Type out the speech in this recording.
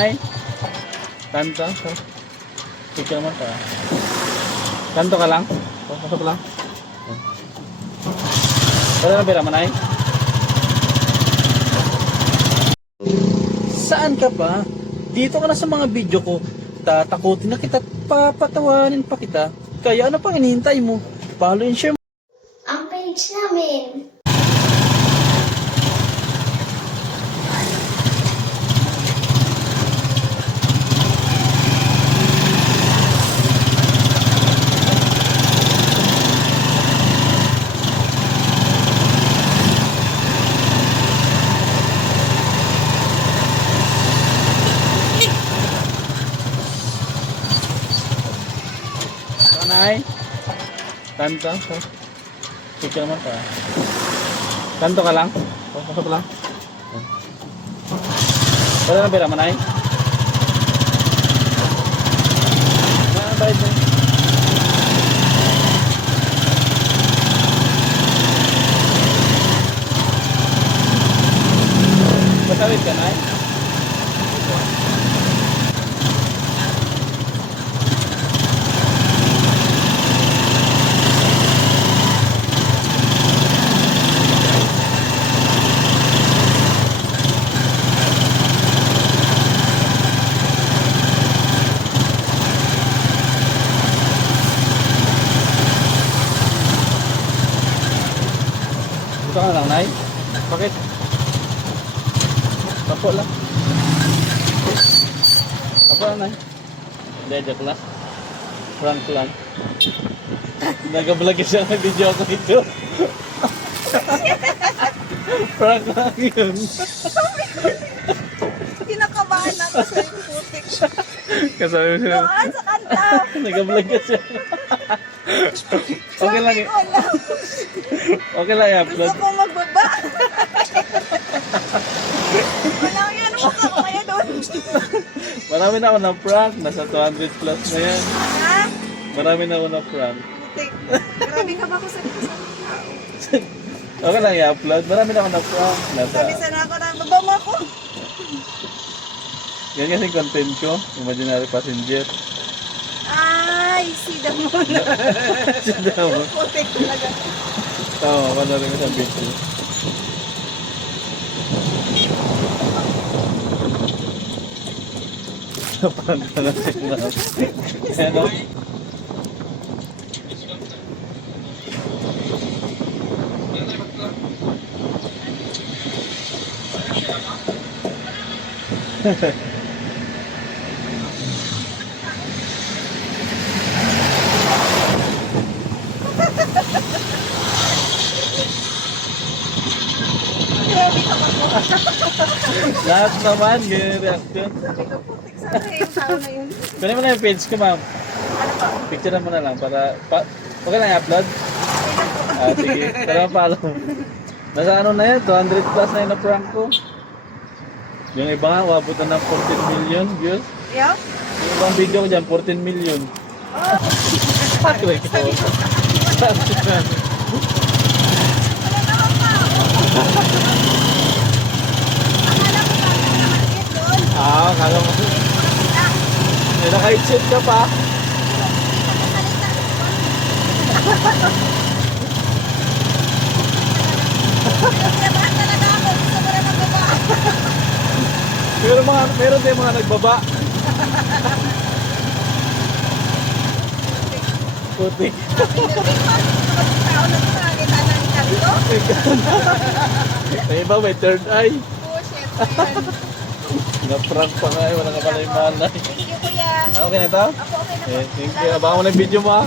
Nay? Kanto? Picture mo ka. Kanto ka lang? Pasok lang. Wala na pera mo, Nay? Saan ka pa? Dito ka na sa mga video ko. Tatakutin na kita at papatawanin pa kita. Kaya ano pang hinihintay mo? Follow and share mo. Ang page namin. Nay? Kanto? Picture mo ka. Kanto ka lang? Pasok lang. Wala na pera mo, Nay? Wala na bayad mo. Patawid ka, Nay? Ito ka lang, Nay? Bakit? Tapo lang. Tapo lang, Nay. Hindi, joke lang. Prank lang. Nag-vlog siya ng video ko ito. Prank lang yun. Kinakabahan ako sa yung putik. Kasabi mo siya. Doon sa kanta. Nag-vlog ka siya. Okay lang. Sabi ko lang. Okay lang i-upload. Gusto ko magbaba. Wala ko yan. Mukha ko kaya doon. Marami na ako ng prank. Nasa 200 plus na yan. Ha? Marami na ako ng prank. Putik. Grabe ka ba ako sa tao? Okay lang i-upload. Marami na ako ng prank. Nasa... Sabi sana ako na, baba mo ako. Yan kasi content ko. Imaginary passenger. Ay, sida mo na. Sida mo. Putik talaga. Tama, panorin mo sa video. Parang ka na siya. Ano? Grabe ka ba po? Lahat naman, ganyan yung reaction. Sabi ko, putik sana yung tao na yun. Kunin mo na yung page ko, ma'am. Ano ba? Picture mo na lang para... Okay lang i-upload? Ah, sige. Tara, follow. Nasa ano na yan? 200 plus na yun na prank ko. Yung iba nga, wabot na ng 14 million views. Yeah? Yung ibang video ko dyan, 14 million. Oh. Sabi ko. Sabi ko. Wala na ako pa. Akala ko ba nakakit doon? Ah, kala mo. May naka-headset ka pa. Kinabahan talaga ako. Gusto ko rin magbaba. Meron din mga nagbaba. Putik. Tao na ito nakakita ng kanto. May iba may third eye. Bullshit na yan. Na-prank pa nga, wala ka pala yung malay. Thank you, kuya. Okay na ito? Ako okay na po. Thank you. Abangan mo na yung video mo, ah.